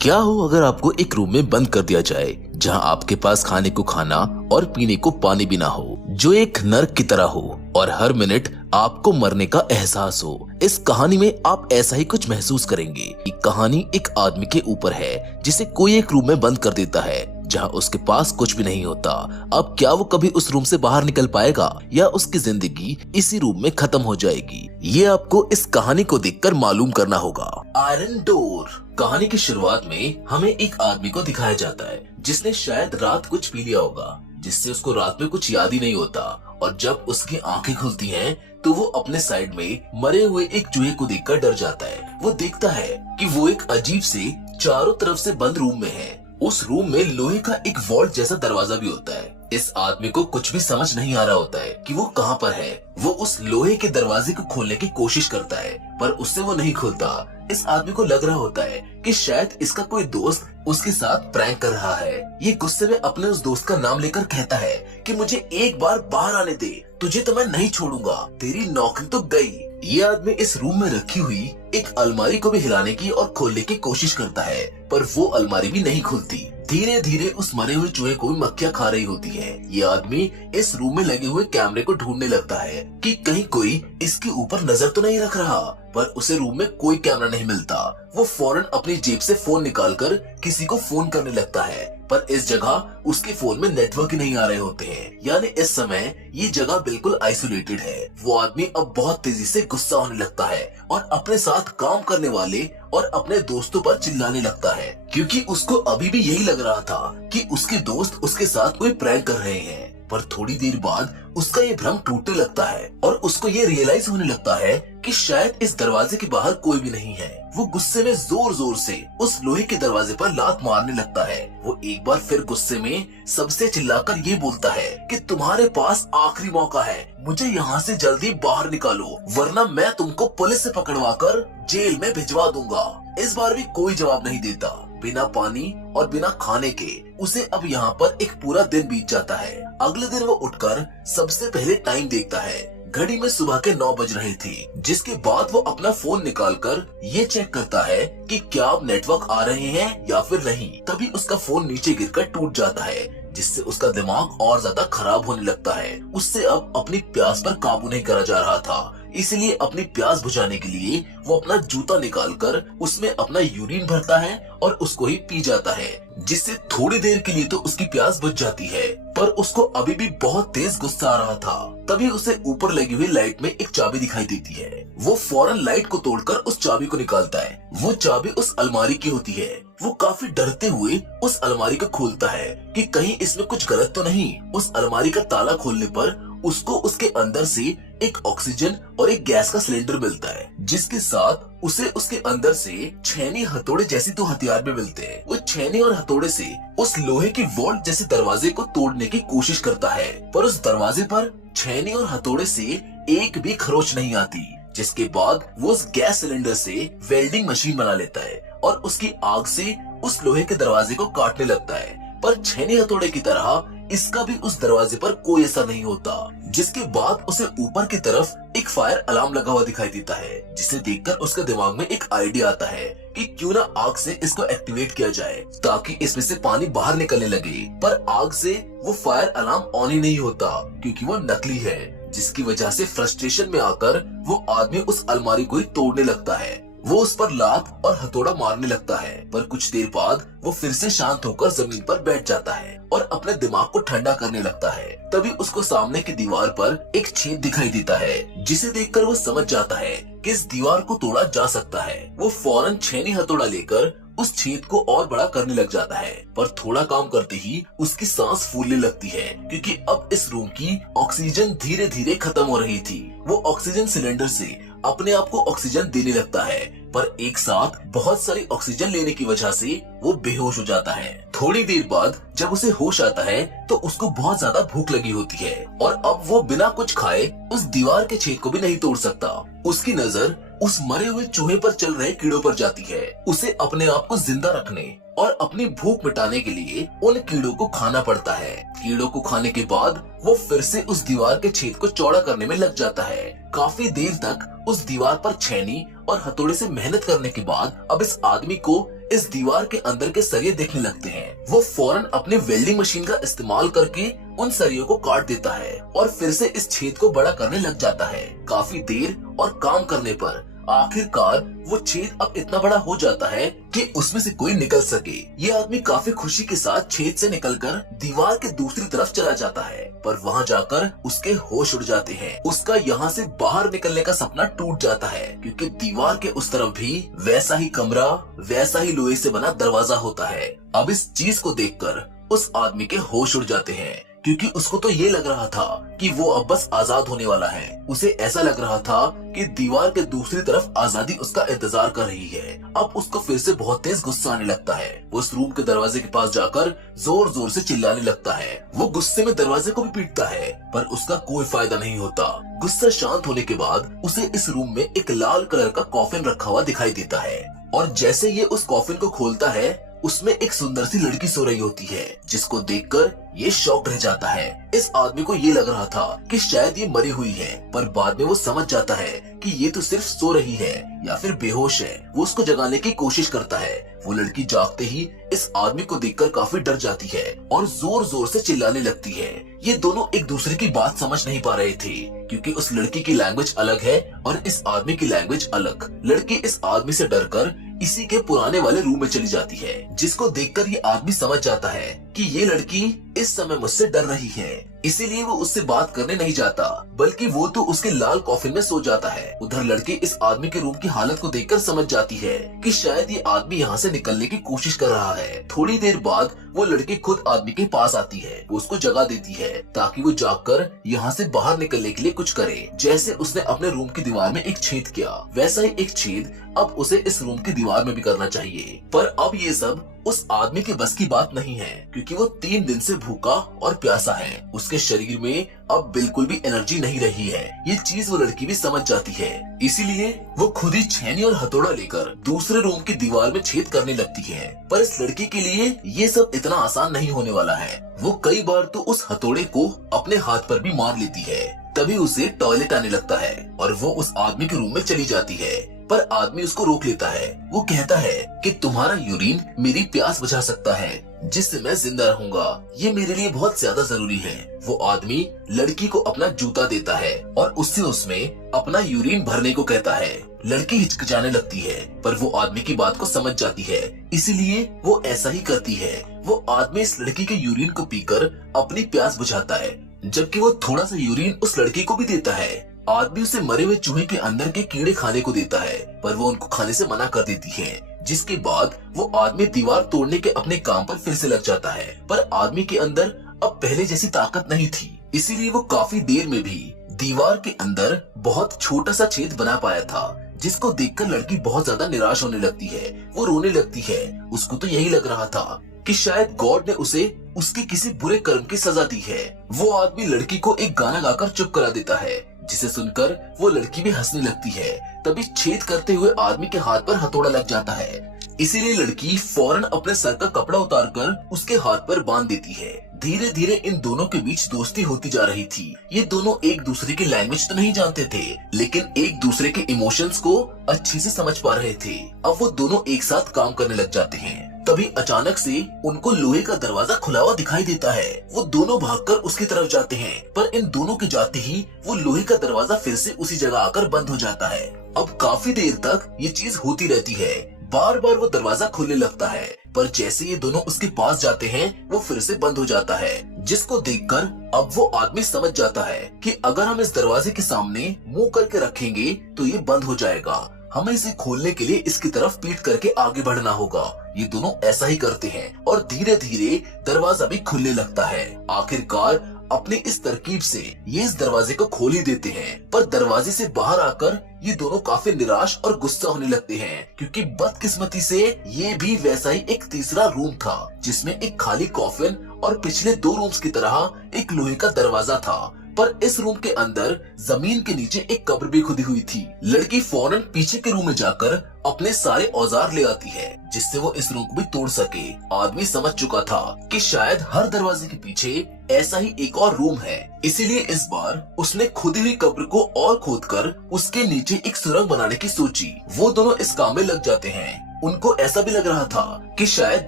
क्या हो अगर आपको एक रूम में बंद कर दिया जाए जहां आपके पास खाने को खाना और पीने को पानी भी ना हो, जो एक नर्क की तरह हो और हर मिनट आपको मरने का एहसास हो। इस कहानी में आप ऐसा ही कुछ महसूस करेंगे। ये कहानी एक आदमी के ऊपर है जिसे कोई एक रूम में बंद कर देता है जहां उसके पास कुछ भी नहीं होता। अब क्या वो कभी उस रूम से बाहर निकल पाएगा या उसकी जिंदगी इसी रूम में खत्म हो जाएगी? ये आपको इस कहानी को देखकर मालूम करना होगा। Iron door. कहानी की शुरुआत में हमें एक आदमी को दिखाया जाता है जिसने शायद रात कुछ पी लिया होगा, जिससे उसको रात में कुछ याद ही नहीं होता। और जब उसकी आंखें खुलती हैं तो वो अपने साइड में मरे हुए एक चूहे को देखकर डर जाता है। वो देखता है कि वो एक अजीब से चारों तरफ से बंद रूम में है। उस रूम में लोहे का एक वॉल्ट जैसा दरवाजा भी होता है। इस आदमी को कुछ भी समझ नहीं आ रहा होता है कि वो कहाँ पर है। वो उस लोहे के दरवाजे को खोलने की कोशिश करता है पर उससे वो नहीं खुलता। इस आदमी को लग रहा होता है कि शायद इसका कोई दोस्त उसके साथ प्रैंक कर रहा है। ये गुस्से में अपने उस दोस्त का नाम लेकर कहता है कि मुझे एक बार बाहर आने दे, तुझे तो मैं नहीं छोड़ूंगा, तेरी नौकरी तो गई। ये आदमी इस रूम में रखी हुई एक अलमारी को भी हिलाने की और खोलने की कोशिश करता है पर वो अलमारी भी नहीं खुलती। धीरे धीरे उस मरे हुए चूहे को भी मक्खियां खा रही होती है। ये आदमी इस रूम में लगे हुए कैमरे को ढूंढने लगता है कि कहीं कोई इसके ऊपर नजर तो नहीं रख रहा, पर उसे रूम में कोई कैमरा नहीं मिलता। वो फौरन अपनी जेब से फोन निकालकर किसी को फोन करने लगता है पर इस जगह उसके फोन में नेटवर्क ही नहीं आ रहे होते हैं। यानी इस समय ये जगह बिल्कुल आइसोलेटेड है। वो आदमी अब बहुत तेजी से गुस्सा होने लगता है और अपने साथ काम करने वाले और अपने दोस्तों पर चिल्लाने लगता है क्योंकि उसको अभी भी यही लग रहा था कि उसके दोस्त उसके साथ कोई प्रैंक कर रहे हैं। पर थोड़ी देर बाद उसका ये भ्रम टूटने लगता है और उसको ये रियलाइज होने लगता है कि शायद इस दरवाजे के बाहर कोई भी नहीं है। वो गुस्से में जोर जोर से उस लोहे के दरवाजे पर लात मारने लगता है। वो एक बार फिर गुस्से में सबसे चिल्लाकर ये बोलता है कि तुम्हारे पास आखिरी मौका है, मुझे यहाँ से जल्दी बाहर निकालो वरना मैं तुमको पुलिस से पकड़वाकर जेल में भिजवा दूंगा। इस बार भी कोई जवाब नहीं देता। बिना पानी और बिना खाने के उसे अब यहाँ पर एक पूरा दिन बीत जाता है। अगले दिन वो उठकर सबसे पहले टाइम देखता है। घड़ी में सुबह के 9 बज रहे थे, जिसके बाद वो अपना फोन निकालकर ये चेक करता है कि क्या अब नेटवर्क आ रहे हैं या फिर नहीं। तभी उसका फोन नीचे गिरकर टूट जाता है जिससे उसका दिमाग और ज्यादा खराब होने लगता है। उससे अब अपनी प्यास पर काबू नहीं करा जा रहा था, इसलिए अपनी प्यास बुझाने के लिए वो अपना जूता निकालकर उसमें अपना यूरिन भरता है और उसको ही पी जाता है, जिससे थोड़ी देर के लिए तो उसकी प्यास बुझ जाती है। पर उसको अभी भी बहुत तेज गुस्सा आ रहा था। तभी उसे ऊपर लगी हुई लाइट में एक चाबी दिखाई देती है। वो फौरन लाइट को तोड़कर उस चाबी को निकालता है। वो चाबी उस अलमारी की होती है। वो काफी डरते हुए उस अलमारी को खोलता है कि कहीं इसमें कुछ गलत तो नहीं। उस अलमारी का ताला खोलने पर उसको उसके अंदर से एक ऑक्सीजन और एक गैस का सिलेंडर मिलता है, जिसके साथ उसे उसके अंदर से छेनी हथौड़े जैसे 2 हथियार भी मिलते हैं। वो छेनी और हथौड़े से उस लोहे की वॉल्ट जैसे दरवाजे को तोड़ने की कोशिश करता है पर उस दरवाजे पर छेनी और हथौड़े से एक भी खरोच नहीं आती। जिसके बाद वो उस गैस सिलेंडर से वेल्डिंग मशीन बना लेता है और उसकी आग से उस लोहे के दरवाजे को काटने लगता है। पर छेनी हथौड़े की तरह इसका भी उस दरवाजे पर कोई असर नहीं होता। जिसके बाद उसे ऊपर की तरफ एक फायर अलार्म लगा हुआ दिखाई देता है, जिसे देखकर उसके दिमाग में एक आइडिया आता है कि क्यों ना आग से इसको एक्टिवेट किया जाए ताकि इसमें से पानी बाहर निकलने लगे। पर आग से वो फायर अलार्म ऑन ही नहीं होता क्योंकि वो नकली है, जिसकी वजह से फ्रस्ट्रेशन में आकर वो आदमी उस अलमारी को ही तोड़ने लगता है। वो उस पर लात और हथौड़ा मारने लगता है पर कुछ देर बाद वो फिर से शांत होकर जमीन पर बैठ जाता है और अपने दिमाग को ठंडा करने लगता है। तभी उसको सामने की दीवार पर एक छेद दिखाई देता है, जिसे देखकर वो समझ जाता है कि इस दीवार को तोड़ा जा सकता है। वो फौरन छेनी हथौड़ा लेकर उस छेद को और बड़ा करने लग जाता है पर थोड़ा काम करते ही उसकी सांस फूलने लगती है क्योंकि अब इस रूम की ऑक्सीजन धीरे धीरे खत्म हो रही थी। वो ऑक्सीजन सिलेंडर से अपने आप को ऑक्सीजन देने लगता है पर एक साथ बहुत सारी ऑक्सीजन लेने की वजह से वो बेहोश हो जाता है। थोड़ी देर बाद जब उसे होश आता है तो उसको बहुत ज्यादा भूख लगी होती है और अब वो बिना कुछ खाए उस दीवार के छेद को भी नहीं तोड़ सकता। उसकी नजर उस मरे हुए चूहे पर चल रहे कीड़ों पर जाती है। उसे अपने आप को जिंदा रखने और अपनी भूख मिटाने के लिए उन कीड़ों को खाना पड़ता है। कीड़ों को खाने के बाद वो फिर से उस दीवार के छेद को चौड़ा करने में लग जाता है। काफी देर तक उस दीवार पर छेनी और हथौड़े से मेहनत करने के बाद अब इस आदमी को इस दीवार के अंदर के सरिये देखने लगते हैं। वो फौरन अपने वेल्डिंग मशीन का इस्तेमाल करके उन सरियों को काट देता है और फिर से इस छेद को बड़ा करने लग जाता है। काफी देर और काम करने पर आखिरकार वो छेद अब इतना बड़ा हो जाता है कि उसमें से कोई निकल सके। ये आदमी काफी खुशी के साथ छेद से निकलकर दीवार के दूसरी तरफ चला जाता है, पर वहाँ जाकर उसके होश उड़ जाते हैं। उसका यहाँ से बाहर निकलने का सपना टूट जाता है, क्योंकि दीवार के उस तरफ भी वैसा ही कमरा, वैसा ही लोहे से बना दरवाजा होता है। अब इस चीज को देखकर उस आदमी के होश उड़ जाते हैं, क्योंकि उसको तो ये लग रहा था कि वो अब बस आजाद होने वाला है। उसे ऐसा लग रहा था कि दीवार के दूसरी तरफ आजादी उसका इंतजार कर रही है। अब उसको फिर से बहुत तेज गुस्सा आने लगता है। वो उस रूम के दरवाजे के पास जाकर जोर जोर से चिल्लाने लगता है। वो गुस्से में दरवाजे को भी पीटता है, पर उसका कोई फायदा नहीं होता। गुस्सा शांत होने के बाद उसे इस रूम में एक लाल कलर का कॉफिन रखा हुआ दिखाई देता है, और जैसे ये उस कॉफिन को खोलता है, उसमें एक सुंदर सी लड़की सो रही होती है, जिसको देखकर ये शॉक रह जाता है। इस आदमी को ये लग रहा था कि शायद ये मरी हुई है, पर बाद में वो समझ जाता है कि ये तो सिर्फ सो रही है या फिर बेहोश है। वो उसको जगाने की कोशिश करता है। वो लड़की जागते ही इस आदमी को देखकर काफी डर जाती है और जोर जोर से चिल्लाने लगती है। ये दोनों एक दूसरे की बात समझ नहीं पा रहे थे, क्योंकि उस लड़की की लैंग्वेज अलग है और इस आदमी की लैंग्वेज अलग। लड़की इस आदमी से डरकर इसी के पुराने वाले रूम में चली जाती है, जिसको देखकर ये आदमी समझ जाता है कि ये लड़की इस समय मुझसे डर रही है। इसीलिए वो उससे बात करने नहीं जाता, बल्कि वो तो उसके लाल कॉफिन में सो जाता है। उधर लड़की इस आदमी के रूम की हालत को देखकर समझ जाती है कि शायद ये आदमी यहाँ से निकलने की कोशिश कर रहा है। थोड़ी देर बाद वो लड़की खुद आदमी के पास आती है। वो उसको जगा देती है ताकि वो जागकर यहाँ से बाहर निकलने के लिए कुछ करे। जैसे उसने अपने रूम की दीवार में एक छेद किया, वैसा ही एक छेद अब उसे इस रूम की दीवार में भी करना चाहिए। पर अब ये सब उस आदमी के बस की बात नहीं है, क्योंकि वो 3 दिन से भूखा और प्यासा है। उसके शरीर में अब बिल्कुल भी एनर्जी नहीं रही है। ये चीज वो लड़की भी समझ जाती है। इसीलिए वो खुद ही छेनी और हथौड़ा लेकर दूसरे रूम की दीवार में छेद करने लगती है। पर इस लड़की के लिए ये सब इतना आसान नहीं होने वाला है। वो कई बार तो उस हथौड़े को अपने हाथ पर भी मार लेती है। तभी उसे टॉयलेट आने लगता है और वो उस आदमी के रूम में चली जाती है, पर आदमी उसको रोक लेता है। वो कहता है कि तुम्हारा यूरिन मेरी प्यास बुझा सकता है, जिससे मैं जिंदा रहूंगा। ये मेरे लिए बहुत ज्यादा जरूरी है। वो आदमी लड़की को अपना जूता देता है और उससे उसमें अपना यूरिन भरने को कहता है। लड़की हिचकिचाने लगती है, पर वो आदमी की बात को समझ जाती है, इसीलिए वो ऐसा ही करती है। वो आदमी इस लड़की के यूरिन को पीकर अपनी प्यास बुझाता है, जबकि वो थोड़ा सा यूरिन उस लड़की को भी देता है। आदमी उसे मरे हुए चूहे के अंदर के कीड़े खाने को देता है, पर वो उनको खाने से मना कर देती है। जिसके बाद वो आदमी दीवार तोड़ने के अपने काम पर फिर से लग जाता है। पर आदमी के अंदर अब पहले जैसी ताकत नहीं थी, इसीलिए वो काफी देर में भी दीवार के अंदर बहुत छोटा सा छेद बना पाया था, जिसको देखकर लड़की बहुत ज्यादा निराश होने लगती है। वो रोने लगती है। उसको तो यही लग रहा था कि शायद गॉड ने उसे उसके किसी बुरे कर्म की सजा दी है। वो आदमी लड़की को एक गाना गाकर चुप करा देता है, जिसे सुनकर वो लड़की भी हंसने लगती है। तभी छेद करते हुए आदमी के हाथ पर हथौड़ा लग जाता है। इसीलिए लड़की फौरन अपने सर का कपड़ा उतारकर उसके हाथ पर बांध देती है। धीरे धीरे इन दोनों के बीच दोस्ती होती जा रही थी। ये दोनों एक दूसरे की लैंग्वेज तो नहीं जानते थे, लेकिन एक दूसरे के इमोशंस को अच्छे से समझ पा रहे थे। अब वो दोनों एक साथ काम करने लग जाते हैं। तभी अचानक से उनको लोहे का दरवाजा खुला हुआ दिखाई देता है। वो दोनों भागकर उसकी तरफ जाते हैं, पर इन दोनों के जाते ही वो लोहे का दरवाजा फिर से उसी जगह आकर बंद हो जाता है। अब काफी देर तक ये चीज होती रहती है। बार बार वो दरवाजा खुलने लगता है, पर जैसे ये दोनों उसके पास जाते हैं वो फिर से बंद हो जाता है। जिसको देखकर अब वो आदमी समझ जाता है कि अगर हम इस दरवाजे के सामने मुंह करके रखेंगे तो ये बंद हो जाएगा। हमें इसे खोलने के लिए इसकी तरफ पीठ करके आगे बढ़ना होगा। ये दोनों ऐसा ही करते हैं और धीरे धीरे दरवाजा भी खुलने लगता है। आखिरकार अपने इस तरकीब से ये इस दरवाजे को खोल ही देते हैं, पर दरवाजे से बाहर आकर ये दोनों काफी निराश और गुस्सा होने लगते हैं, क्योंकि बदकिस्मती से ये भी वैसा ही एक तीसरा रूम था, जिसमें एक खाली कॉफिन और पिछले 2 रूम्स की तरह एक लोहे का दरवाजा था। पर इस रूम के अंदर जमीन के नीचे एक कब्र भी खुदी हुई थी। लड़की फौरन पीछे के रूम में जाकर अपने सारे औजार ले आती है, जिससे वो इस रूम को भी तोड़ सके। आदमी समझ चुका था कि शायद हर दरवाजे के पीछे ऐसा ही एक और रूम है, इसीलिए इस बार उसने खुदी हुई कब्र को और खोदकर उसके नीचे एक सुरंग बनाने की सोची। वो दोनों इस काम में लग जाते हैं। उनको ऐसा भी लग रहा था कि शायद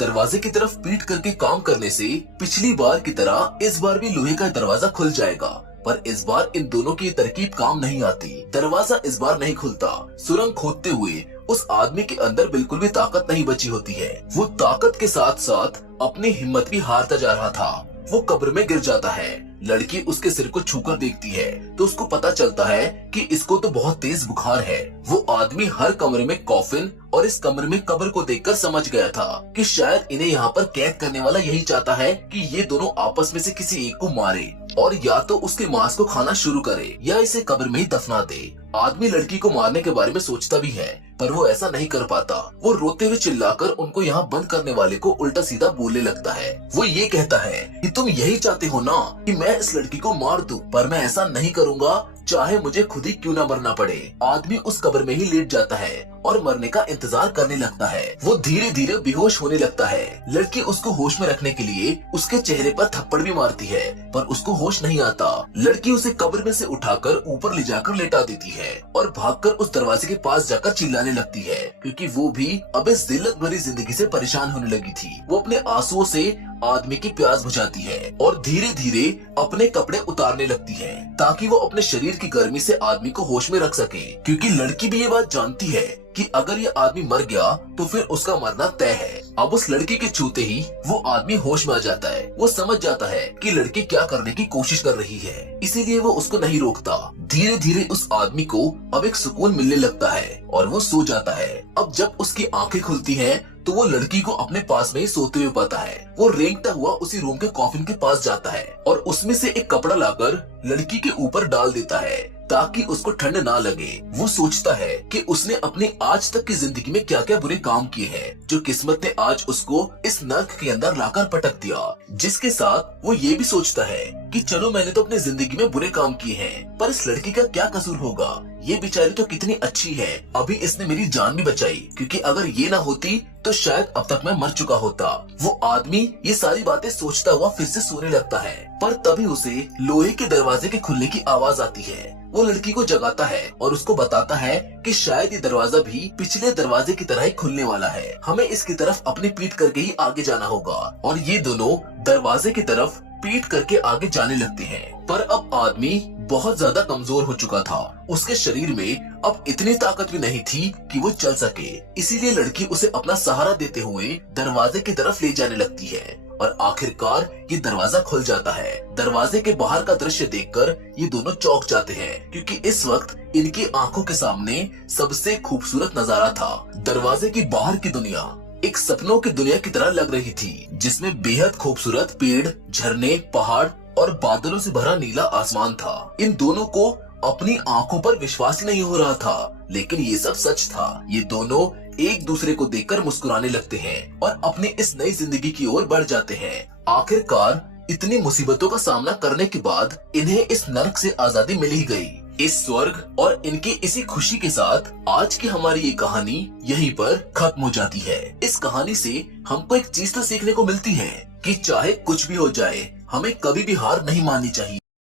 दरवाजे की तरफ पीठ करके काम करने से पिछली बार की तरह इस बार भी लोहे का दरवाजा खुल जाएगा। पर इस बार इन दोनों की तरकीब काम नहीं आती। दरवाजा इस बार नहीं खुलता। सुरंग खोदते हुए उस आदमी के अंदर बिल्कुल भी ताकत नहीं बची होती है। वो ताकत के साथ साथ अपनी हिम्मत भी हारता जा रहा था। वो कब्र में गिर जाता है। लड़की उसके सिर को छूकर देखती है तो उसको पता चलता है कि इसको तो बहुत तेज बुखार है। वो आदमी हर कमरे में कॉफिन और इस कमरे में कब्र को देखकर समझ गया था कि शायद इन्हें यहाँ पर कैद करने वाला यही चाहता है कि ये दोनों आपस में से किसी एक को मारे और या तो उसके मांस को खाना शुरू करे या इसे कब्र में ही दफना दे। आदमी लड़की को मारने के बारे में सोचता भी है पर वो ऐसा नहीं कर पाता। वो रोते हुए चिल्लाकर उनको यहाँ बंद करने वाले को उल्टा सीधा बोलने लगता है। वो ये कहता है कि तुम यही चाहते हो ना कि मैं इस लड़की को मार दूं, पर मैं ऐसा नहीं करूँगा, चाहे मुझे खुद ही क्यों ना मरना पड़े। आदमी उस कब्र में ही लेट जाता है और मरने का इंतजार करने लगता है। वो धीरे धीरे बेहोश होने लगता है। लड़की उसको होश में रखने के लिए उसके चेहरे पर थप्पड़ भी मारती है पर उसको होश नहीं आता। लड़की उसे कब्र में से उठाकर ऊपर ले जाकर लेटा देती है और भागकर उस दरवाजे के पास जाकर चिल्लाने लगती है क्योंकि वो भी अब इस जिल्लत भरी जिंदगी से परेशान होने लगी थी। वो अपने आंसुओं से आदमी की प्यास बुझाती है और धीरे धीरे अपने कपड़े उतारने लगती है ताकि वो अपने शरीर की गर्मी से आदमी को होश में रख सके, क्योंकि लड़की भी ये बात जानती है कि अगर ये आदमी मर गया तो फिर उसका मरना तय है। अब उस लड़की के छूते ही वो आदमी होश में आ जाता है। वो समझ जाता है कि लड़की क्या करने की कोशिश कर रही है, इसीलिए वो उसको नहीं रोकता। धीरे धीरे उस आदमी को अब एक सुकून मिलने लगता है और वो सो जाता है। अब जब उसकी आंखें खुलती हैं तो वो लड़की को अपने पास में ही सोते हुए पाता है। वो रेंगता हुआ उसी रूम के कॉफिन के पास जाता है और उसमें से एक कपड़ा लाकर लड़की के ऊपर डाल देता है ताकि उसको ठंड ना लगे। वो सोचता है कि उसने अपनी आज तक की जिंदगी में क्या क्या बुरे काम किए हैं जो किस्मत ने आज उसको इस नर्क के अंदर लाकर पटक दिया। जिसके साथ वो ये भी सोचता है कि चलो मैंने तो अपनी जिंदगी में बुरे काम किए हैं पर इस लड़की का क्या कसूर होगा, ये बेचारी तो कितनी अच्छी है, अभी इसने मेरी जान भी बचाई, क्योंकि अगर ये ना होती तो शायद अब तक मैं मर चुका होता। वो आदमी ये सारी बातें सोचता हुआ फिर से सोने लगता है पर तभी उसे लोहे के दरवाजे के खुलने की आवाज आती है। वो लड़की को जगाता है और उसको बताता है कि शायद ये दरवाजा भी पिछले दरवाजे की तरह ही खुलने वाला है। हमें इसकी तरफ अपनी पीठ करके ही आगे जाना होगा और ये दोनों दरवाजे की तरफ पीठ करके आगे जाने लगते हैं। पर अब आदमी बहुत ज्यादा कमजोर हो चुका था। उसके शरीर में अब इतनी ताकत भी नहीं थी कि वो चल सके, इसीलिए लड़की उसे अपना सहारा देते हुए दरवाजे की तरफ ले जाने लगती है और आखिरकार ये दरवाजा खुल जाता है। दरवाजे के बाहर का दृश्य देखकर ये दोनों चौंक जाते हैं क्योंकि इस वक्त इनकी आंखों के सामने सबसे खूबसूरत नजारा था। दरवाजे की बाहर की दुनिया एक सपनों की दुनिया की तरह लग रही थी जिसमें बेहद खूबसूरत पेड़, झरने, पहाड़ और बादलों से भरा नीला आसमान था। इन दोनों को अपनी आंखों पर विश्वास ही नहीं हो रहा था, लेकिन ये सब सच था। ये दोनों एक दूसरे को देखकर मुस्कुराने लगते हैं और अपनी इस नई जिंदगी की ओर बढ़ जाते हैं। आखिरकार इतनी मुसीबतों का सामना करने के बाद इन्हें इस नर्क से आजादी मिल ही गई। इस स्वर्ग और इनकी इसी खुशी के साथ आज की हमारी ये कहानी यहीं पर खत्म हो जाती है। इस कहानी से हमको एक चीज तो सीखने को मिलती है कि चाहे कुछ भी हो जाए हमें कभी भी हार नहीं माननी चाहिए।